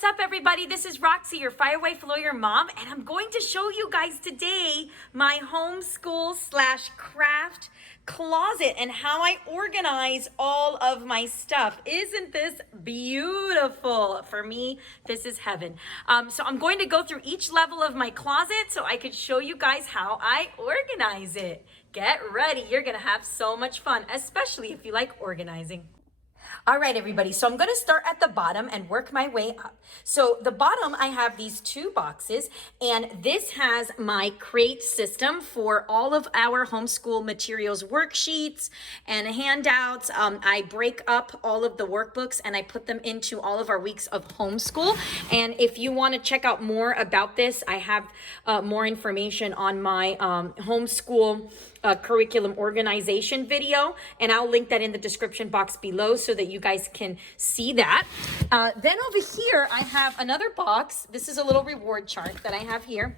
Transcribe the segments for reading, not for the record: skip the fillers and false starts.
What's up, everybody? This is Roxy, your FireWifeLawyer Mom, and I'm going to show you guys today my homeschool / craft closet and how I organize all of my stuff. Isn't this beautiful? For me, this is heaven. So I'm going to go through each level of my closet so I could show you guys how I organize it. Get ready. You're going to have so much fun, especially if you like organizing. All right, everybody, so I'm going to start at the bottom and work my way up. So the bottom, I have these two boxes, and this has my crate system for all of our homeschool materials, worksheets and handouts. I break up all of the workbooks and I put them into all of our weeks of homeschool. And if you want to check out more about this, I have more information on my homeschool curriculum organization video, and I'll link that in the description box below so that you guys can see that. Then over here, I have another box. This is a little reward chart that I have here.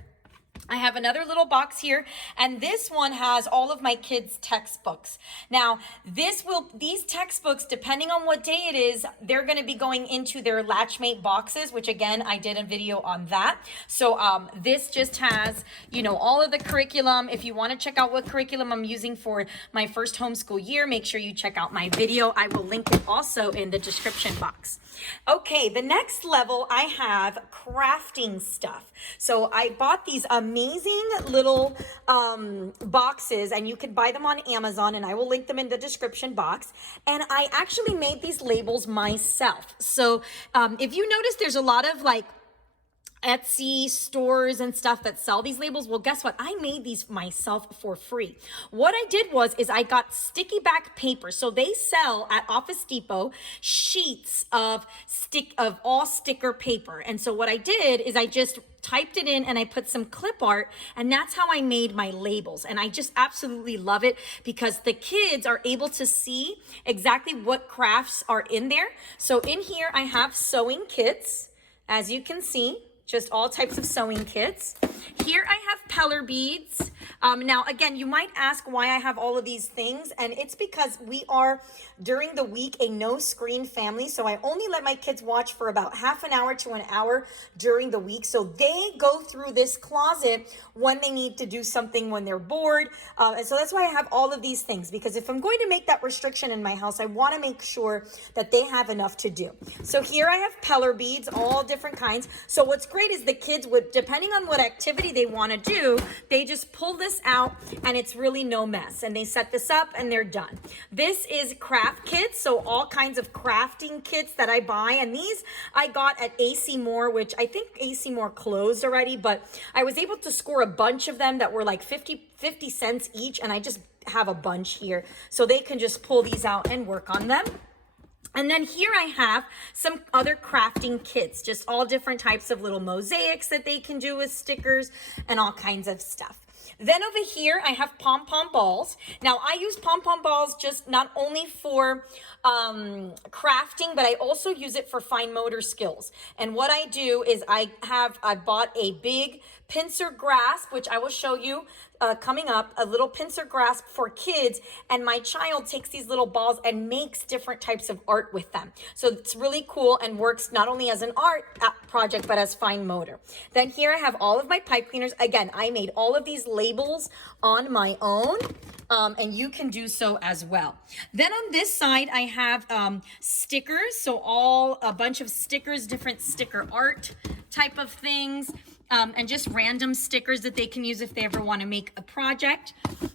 I have another little box here, and this one has all of my kids' textbooks. Now, these textbooks, depending on what day it is, they're going to be going into their Latchmate boxes, which again, I did a video on that. So this just has, all of the curriculum. If you want to check out what curriculum I'm using for my first homeschool year, make sure you check out my video. I will link it also in the description box. Okay, the next level, I have crafting stuff. So I bought these amazing little boxes, and you can buy them on Amazon, and I will link them in the description box. And I actually made these labels myself. So if you notice, there's a lot of Etsy stores and stuff that sell these labels. Well, guess what? I made these myself for free. What I did is I got sticky back paper. So they sell at Office Depot sheets of all sticker paper. And so what I did is I just typed it in and I put some clip art, and that's how I made my labels. And I just absolutely love it because the kids are able to see exactly what crafts are in there. So in here I have sewing kits, as you can see. Just all types of sewing kits. Here I have peller beads. Now, again, you might ask why I have all of these things, and it's because we are, during the week, a no-screen family, so I only let my kids watch for about half an hour to an hour during the week, so they go through this closet when they need to do something when they're bored, and so that's why I have all of these things, because if I'm going to make that restriction in my house, I want to make sure that they have enough to do. So here I have peller beads, all different kinds. So what's great is the kids would, depending on what activity they want to do, they just pull this out and it's really no mess, and they set this up and they're done. This is craft kits, so all kinds of crafting kits that I buy, and these I got at AC Moore, which I think AC Moore closed already, but I was able to score a bunch of them that were like 50 cents each, and I just have a bunch here so they can just pull these out and work on them. And then here I have some other crafting kits, just all different types of little mosaics that they can do with stickers and all kinds of stuff. Then over here, I have pom-pom balls. Now, I use pom-pom balls just not only for crafting, but I also use it for fine motor skills. And what I do is I bought a big pincer grasp, which I will show you coming up, a little pincer grasp for kids, and my child takes these little balls and makes different types of art with them. So it's really cool and works not only as an art project, but as fine motor. Then here I have all of my pipe cleaners. Again, I made all of these labels on my own, and you can do so as well. Then on this side, I have stickers, so a bunch of stickers, different sticker art type of things. And just random stickers that they can use if they ever want to make a project.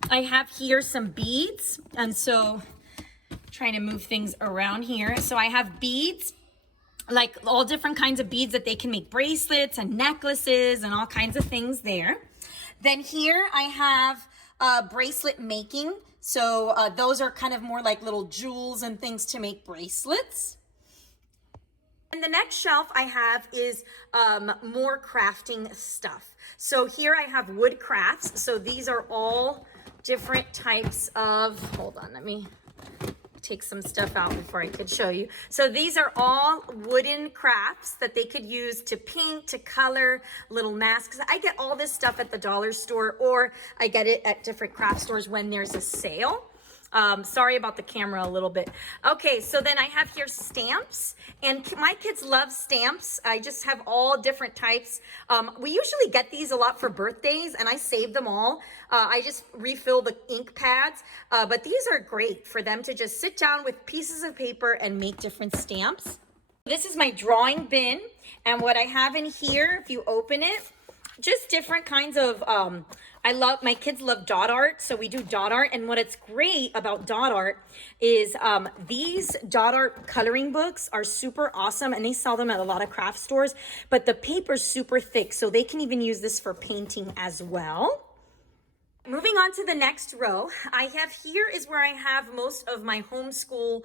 I have here some beads, and so trying to move things around here. So I have beads, like all different kinds of beads that they can make bracelets and necklaces and all kinds of things there. Then here I have bracelet making. So those are kind of more like little jewels and things to make bracelets. And the next shelf I have is more crafting stuff. So here I have wood crafts. So these are all different types of, hold on, let me take some stuff out before I could show you. So these are all wooden crafts that they could use to paint, to color, little masks. I get all this stuff at the dollar store, or I get it at different craft stores when there's a sale. Sorry about the camera a little bit. Okay, so then I have here stamps, and my kids love stamps. I just have all different types. We usually get these a lot for birthdays, and I save them all. I just refill the ink pads, but these are great for them to just sit down with pieces of paper and make different stamps. This is my drawing bin, and what I have in here, if you open it, just different kinds of, my kids love dot art, so we do dot art. And what it's great about dot art is these dot art coloring books are super awesome, and they sell them at a lot of craft stores, but the paper's super thick, so they can even use this for painting as well. Moving on to the next row, I have here is where I have most of my homeschool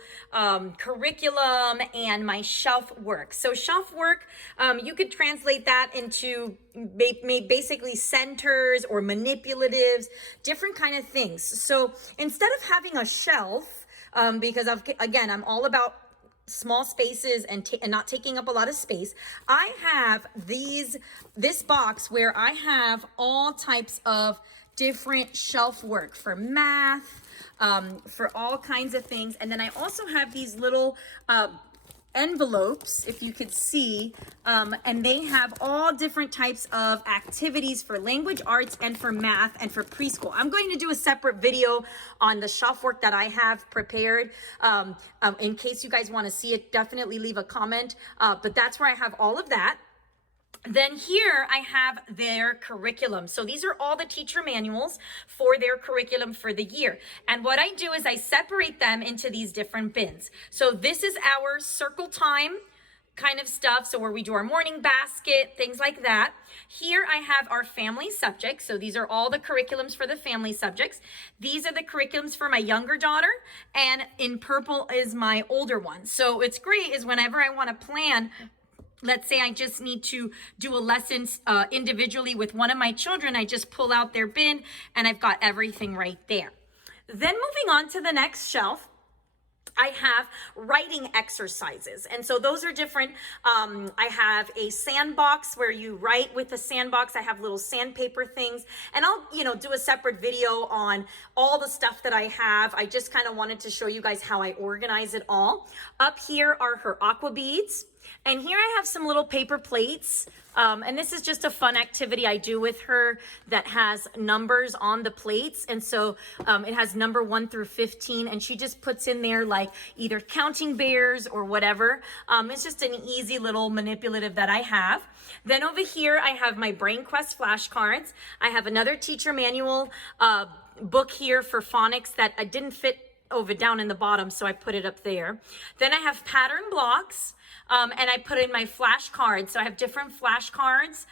curriculum and my shelf work. So shelf work, you could translate that into basically centers or manipulatives, different kind of things. So instead of having a shelf, because again, I'm all about small spaces and not taking up a lot of space, I have this box where I have all types of different shelf work for math, for all kinds of things. And then I also have these little envelopes, if you could see, and they have all different types of activities for language arts and for math and for preschool. I'm going to do a separate video on the shelf work that I have prepared. In case you guys want to see it, definitely leave a comment, but that's where I have all of that. Then here I have their curriculum. So these are all the teacher manuals for their curriculum for the year. And what I do is I separate them into these different bins. So this is our circle time kind of stuff. So where we do our morning basket, things like that. Here I have our family subjects. So these are all the curriculums for the family subjects. These are the curriculums for my younger daughter, and in purple is my older one. So it's great is whenever I want to plan, let's say I just need to do a lesson individually with one of my children, I just pull out their bin and I've got everything right there. Then moving on to the next shelf, I have writing exercises. And so those are different. I have a sandbox where you write with the sandbox. I have little sandpaper things, and I'll, do a separate video on all the stuff that I have. I just kind of wanted to show you guys how I organize it all. Up here are her aqua beads. And here I have some little paper plates. And this is just a fun activity I do with her that has numbers on the plates. And so it has number 1 through 15. And she just puts in there like either counting bears or whatever. It's just an easy little manipulative that I have. Then over here, I have my Brain Quest flashcards. I have another teacher manual book here for phonics that I didn't fit over down in the bottom, so I put it up there. Then I have pattern blocks, and I put in my flashcards. So I have different flashcards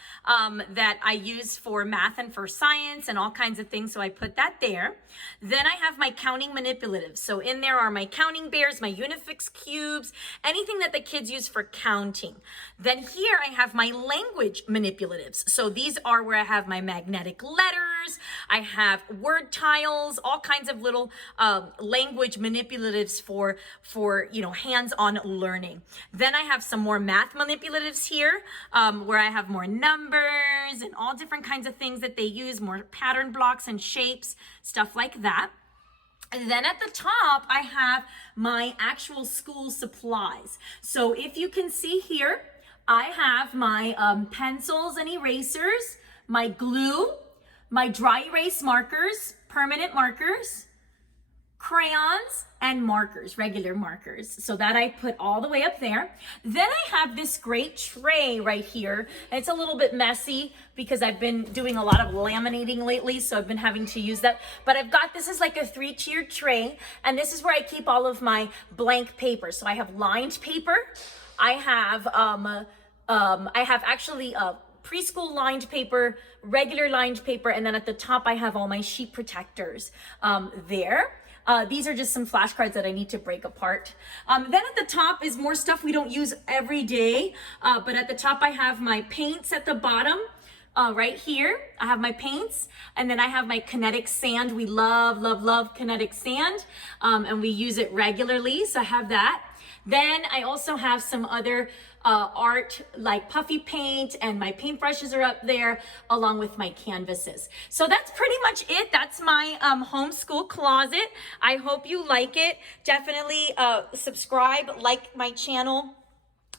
that I use for math and for science and all kinds of things, so I put that there. Then I have my counting manipulatives. So in there are my counting bears, my Unifix cubes, anything that the kids use for counting. Then here I have my language manipulatives. So these are where I have my magnetic letters, I have word tiles, all kinds of little language manipulatives for hands-on learning. Then I have some more math manipulatives here, where I have more numbers and all different kinds of things that they use, more pattern blocks and shapes, stuff like that. And then at the top, I have my actual school supplies. So if you can see here, I have my pencils and erasers, my glue, my dry erase markers, permanent markers, crayons, and markers, regular markers. So that I put all the way up there. Then I have this great tray right here. It's a little bit messy because I've been doing a lot of laminating lately, so I've been having to use that. But I've got, this is like a 3-tiered tray, and this is where I keep all of my blank paper. So I have lined paper. I have actually preschool lined paper, regular lined paper, and then at the top I have all my sheet protectors there. These are just some flashcards that I need to break apart. Then at the top is more stuff we don't use every day, but at the top I have my paints at the bottom. Right here, I have my paints, and then I have my kinetic sand. We love, love, love kinetic sand, and we use it regularly, so I have that. Then I also have some other art like puffy paint, and my paintbrushes are up there along with my canvases. So that's pretty much it. That's my homeschool closet. I hope you like it. Definitely subscribe, like my channel.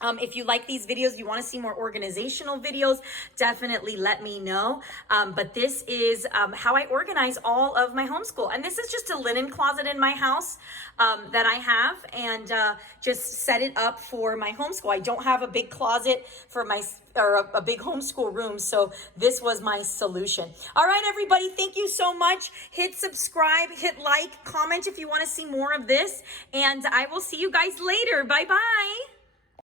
If you like these videos, you want to see more organizational videos, definitely let me know. But this is how I organize all of my homeschool. And this is just a linen closet in my house that I have, and just set it up for my homeschool. I don't have a big closet for my, or a big homeschool room, so this was my solution. All right, everybody, thank you so much. Hit subscribe, hit like, comment if you want to see more of this, and I will see you guys later. Bye-bye.